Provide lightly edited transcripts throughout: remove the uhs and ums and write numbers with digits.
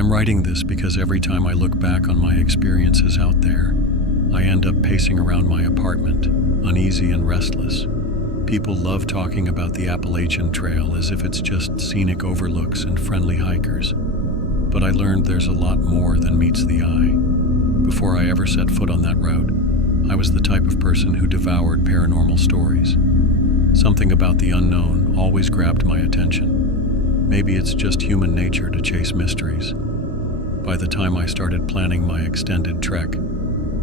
I'm writing this because every time I look back on my experiences out there, I end up pacing around my apartment, uneasy and restless. People love talking about the Appalachian Trail as if it's just scenic overlooks and friendly hikers. But I learned there's a lot more than meets the eye. Before I ever set foot on that road, I was the type of person who devoured paranormal stories. Something about the unknown always grabbed my attention. Maybe it's just human nature to chase mysteries. By the time I started planning my extended trek,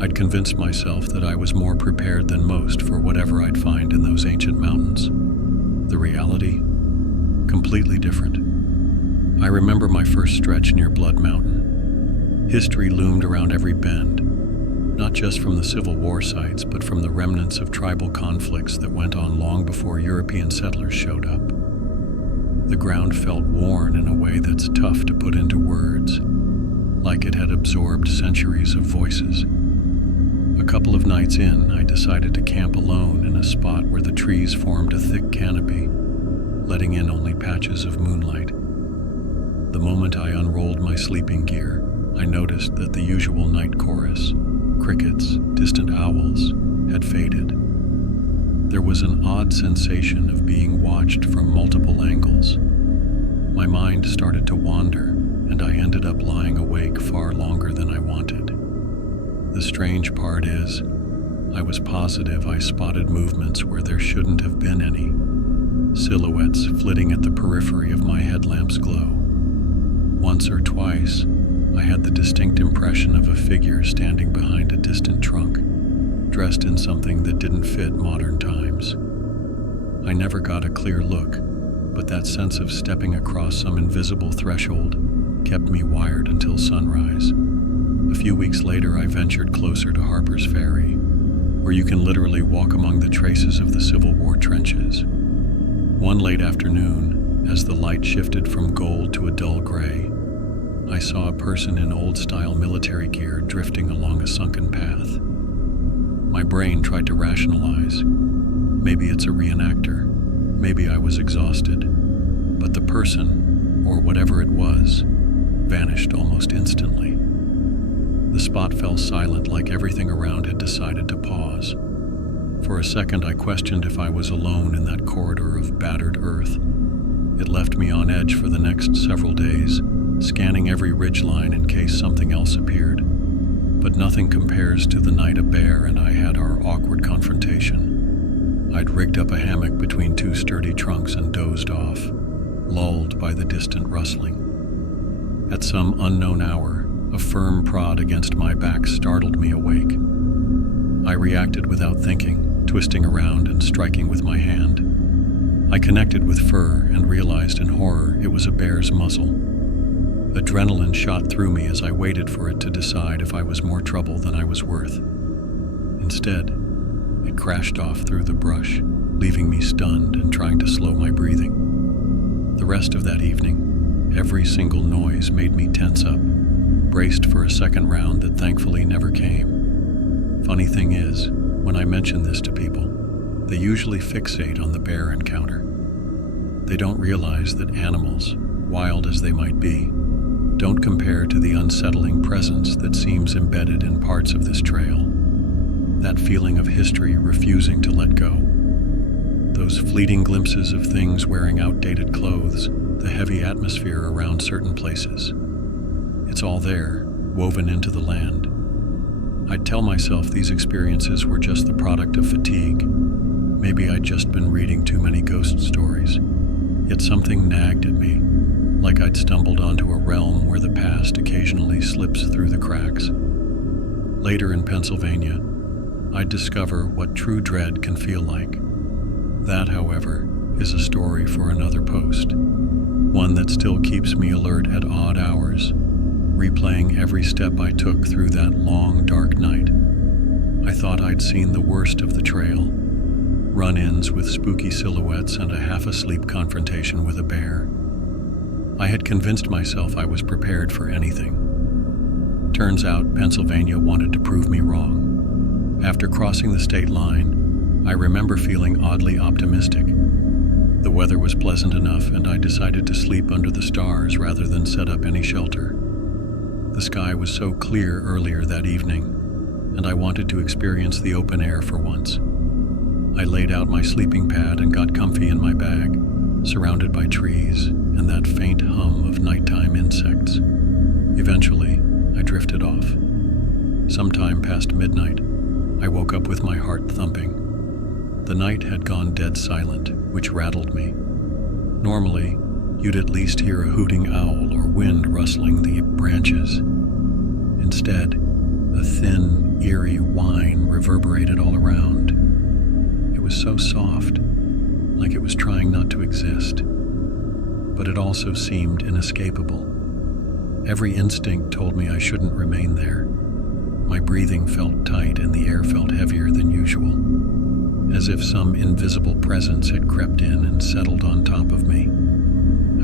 I'd convinced myself that I was more prepared than most for whatever I'd find in those ancient mountains. The reality? Completely different. I remember my first stretch near Blood Mountain. History loomed around every bend, not just from the Civil War sites, but from the remnants of tribal conflicts that went on long before European settlers showed up. The ground felt worn in a way that's tough to put into words, like it had absorbed centuries of voices. A couple of nights in, I decided to camp alone in a spot where the trees formed a thick canopy, letting in only patches of moonlight. The moment I unrolled my sleeping gear, I noticed that the usual night chorus, crickets, distant owls, had faded. There was an odd sensation of being watched from multiple angles. My mind started to wander, and I ended up lying awake far longer than I wanted. The strange part is, I was positive I spotted movements where there shouldn't have been any. Silhouettes flitting at the periphery of my headlamp's glow. Once or twice, I had the distinct impression of a figure standing behind a distant trunk, dressed in something that didn't fit modern times. I never got a clear look, but that sense of stepping across some invisible threshold kept me wired until sunrise. A few weeks later, I ventured closer to Harper's Ferry, where you can literally walk among the traces of the Civil War trenches. One late afternoon, as the light shifted from gold to a dull gray, I saw a person in old-style military gear drifting along a sunken path. My brain tried to rationalize. Maybe it's a reenactor. Maybe I was exhausted. But the person, or whatever it was, vanished almost instantly. The spot fell silent, like everything around had decided to pause. For a second, I questioned if I was alone in that corridor of battered earth. It left me on edge for the next several days, scanning every ridgeline in case something else appeared. But nothing compares to the night a bear and I had our awkward confrontation. I'd rigged up a hammock between two sturdy trunks and dozed off, lulled by the distant rustling. At some unknown hour, a firm prod against my back startled me awake. I reacted without thinking, twisting around and striking with my hand. I connected with fur and realized in horror it was a bear's muzzle. Adrenaline shot through me as I waited for it to decide if I was more trouble than I was worth. Instead, it crashed off through the brush, leaving me stunned and trying to slow my breathing. The rest of that evening, every single noise made me tense up, braced for a second round that thankfully never came. Funny thing is, when I mention this to people, they usually fixate on the bear encounter. They don't realize that animals, wild as they might be, don't compare to the unsettling presence that seems embedded in parts of this trail. That feeling of history refusing to let go. Those fleeting glimpses of things wearing outdated clothes, the heavy atmosphere around certain places. It's all there, woven into the land. I'd tell myself these experiences were just the product of fatigue. Maybe I'd just been reading too many ghost stories. Yet something nagged at me, like I'd stumbled onto a realm where the past occasionally slips through the cracks. Later in Pennsylvania, I'd discover what true dread can feel like. That, however, is a story for another post. One that still keeps me alert at odd hours, replaying every step I took through that long, dark night. I thought I'd seen the worst of the trail. Run-ins with spooky silhouettes and a half-asleep confrontation with a bear. I had convinced myself I was prepared for anything. Turns out Pennsylvania wanted to prove me wrong. After crossing the state line, I remember feeling oddly optimistic. The weather was pleasant enough, and I decided to sleep under the stars rather than set up any shelter. The sky was so clear earlier that evening, and I wanted to experience the open air for once. I laid out my sleeping pad and got comfy in my bag, surrounded by trees and that faint hum of nighttime insects. Eventually, I drifted off. Sometime past midnight, I woke up with my heart thumping. The night had gone dead silent, which rattled me. Normally, you'd at least hear a hooting owl or wind rustling the branches. Instead, a thin, eerie whine reverberated all around. It was so soft, like it was trying not to exist. But it also seemed inescapable. Every instinct told me I shouldn't remain there. My breathing felt tight and the air felt heavier than usual, as if some invisible presence had crept in and settled on top of me.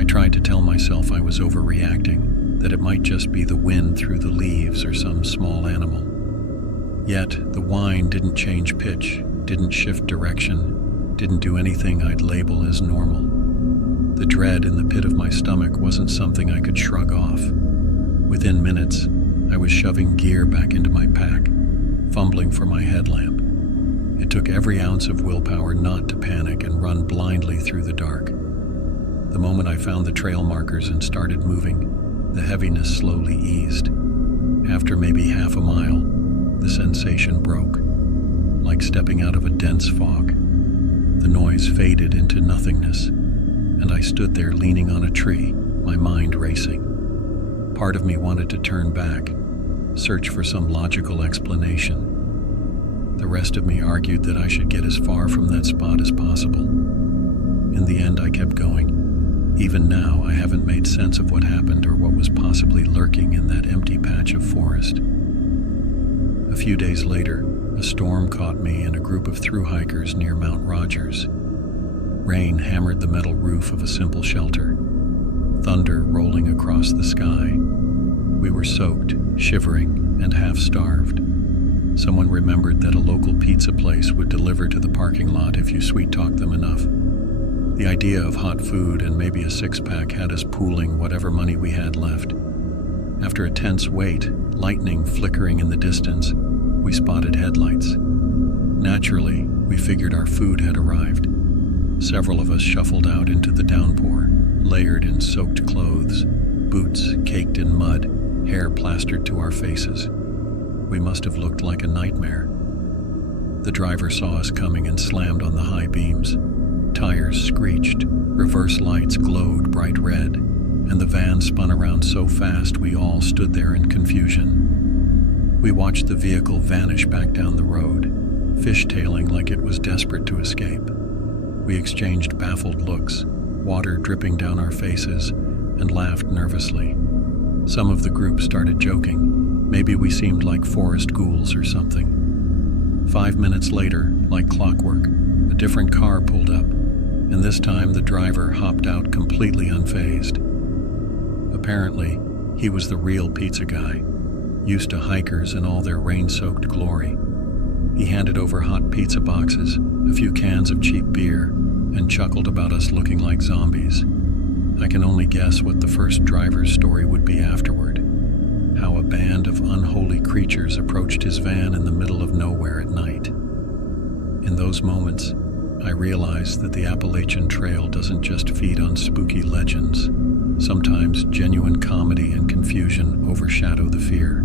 I tried to tell myself I was overreacting, that it might just be the wind through the leaves or some small animal. Yet, the whine didn't change pitch, didn't shift direction, didn't do anything I'd label as normal. The dread in the pit of my stomach wasn't something I could shrug off. Within minutes, I was shoving gear back into my pack, fumbling for my headlamp. It took every ounce of willpower not to panic and run blindly through the dark. The moment I found the trail markers and started moving, the heaviness slowly eased. After maybe half a mile, the sensation broke, like stepping out of a dense fog. The noise faded into nothingness, and I stood there leaning on a tree, my mind racing. Part of me wanted to turn back, search for some logical explanation. The rest of me argued that I should get as far from that spot as possible. In the end, I kept going. Even now, I haven't made sense of what happened or what was possibly lurking in that empty patch of forest. A few days later, a storm caught me and a group of thru-hikers near Mount Rogers. Rain hammered the metal roof of a simple shelter, thunder rolling across the sky. We were soaked, shivering, and half-starved. Someone remembered that a local pizza place would deliver to the parking lot if you sweet-talked them enough. The idea of hot food and maybe a six-pack had us pooling whatever money we had left. After a tense wait, lightning flickering in the distance, we spotted headlights. Naturally, we figured our food had arrived. Several of us shuffled out into the downpour, layered in soaked clothes, boots caked in mud, hair plastered to our faces. We must have looked like a nightmare. The driver saw us coming and slammed on the high beams. Tires screeched, reverse lights glowed bright red, and the van spun around so fast we all stood there in confusion. We watched the vehicle vanish back down the road, fishtailing like it was desperate to escape. We exchanged baffled looks, water dripping down our faces, and laughed nervously. Some of the group started joking. Maybe we seemed like forest ghouls or something. 5 minutes later, like clockwork, a different car pulled up, and this time the driver hopped out completely unfazed. Apparently, he was the real pizza guy, used to hikers and all their rain-soaked glory. He handed over hot pizza boxes, a few cans of cheap beer, and chuckled about us looking like zombies. I can only guess what the first driver's story would be afterward. How a band of unholy creatures approached his van in the middle of nowhere at night. In those moments, I realized that the Appalachian Trail doesn't just feed on spooky legends. Sometimes genuine comedy and confusion overshadow the fear.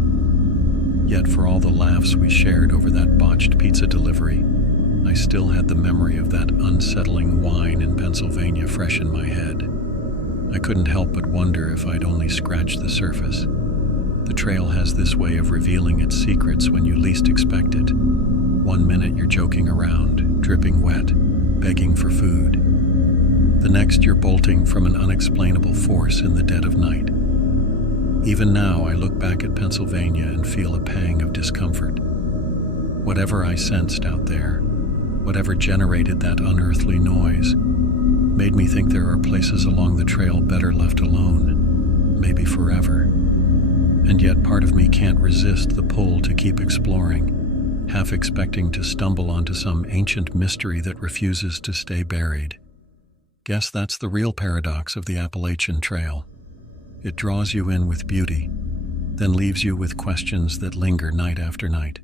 Yet for all the laughs we shared over that botched pizza delivery, I still had the memory of that unsettling whine in Pennsylvania fresh in my head. I couldn't help but wonder if I'd only scratched the surface. The trail has this way of revealing its secrets when you least expect it. One minute you're joking around, dripping wet, begging for food. The next you're bolting from an unexplainable force in the dead of night. Even now I look back at Pennsylvania and feel a pang of discomfort. Whatever I sensed out there, whatever generated that unearthly noise, made me think there are places along the trail better left alone, maybe forever. And yet part of me can't resist the pull to keep exploring, half expecting to stumble onto some ancient mystery that refuses to stay buried. Guess that's the real paradox of the Appalachian Trail. It draws you in with beauty, then leaves you with questions that linger night after night.